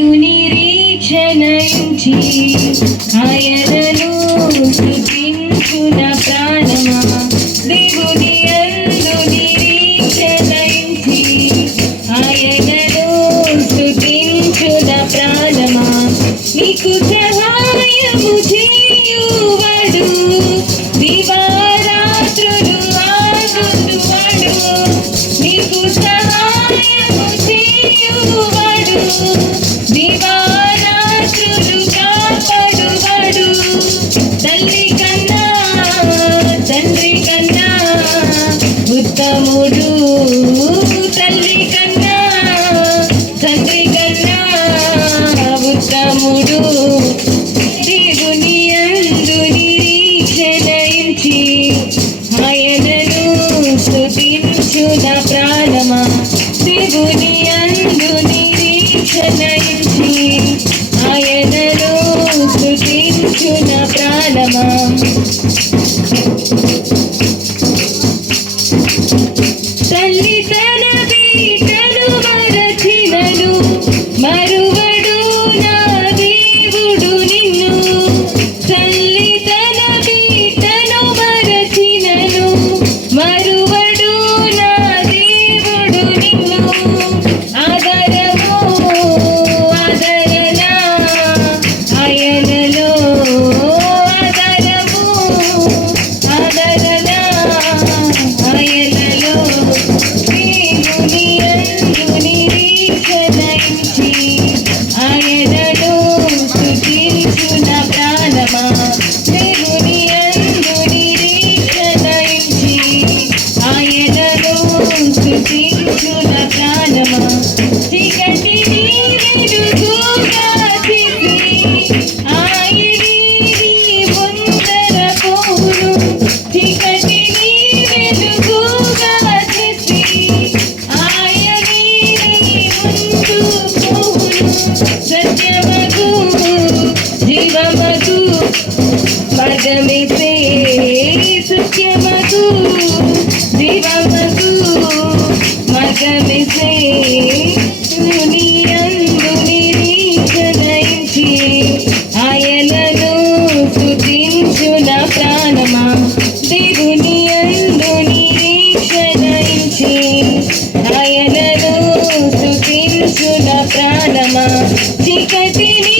యందు నిరీక్షణించి ఆయనను స్తుతించు నా ప్రాణమా. దేవుని యందు నిరీక్షణించి ఆయనను స్తుతించు నా ప్రాణమా. నీకు సహాయము చేయువాడు దివారాత్రులు ఆదువాడు. నీకు సహాయము చేయువాడు దివారాత్రులు కాపాడువాడు. తల్లి కన్నా తండ్రి కన్నా ఉత్తముడు, తల్లి కన్నా తండ్రి కన్నా ఉత్తముడు. దేవుని యందు నిరీక్షణించి ఆయనను స్తుతించు నా ప్రాణమా. దేవుని యందు నిరీక్షణించి ఆయనను స్తుతించు నా ప్రాణమా. తల్లి తన బిడ్డను మరచినను మరువడు నా దేవుడు నిన్ను. తల్లి తన బిడ్డను మరచినను మరువడు నా దేవుడు నిన్ను. ఆదరము ఆదరణ ఆయనలో, ఆదరము ఆదరణ ఆయనలో. దేవుని యందు నిరీక్షణించి ఆయనను స్తుతించు నా ప్రాణమా. దేవుని యందు నిరీక్షణించి ఆయనను స్తుతించు నా ప్రాణమా. చీకటిని వెలుగుగా చేసి ఆయనే నీ ముందర పోవును. చీకటిని వెలుగుగా చేసి ఆయనే నీ ముందు పోవును. సత్యమగు జీవమగు మార్గమిదే, సత్యమగు జీవమగు మార్గమిదే. దేవుని యందు నిరీక్షణించి ఆయనను స్తుతించు నా ప్రాణమా. దేవుని యందు నిరీక్షణించి ఆయనను స్తుతించు నా ప్రాణమా. చీకటిని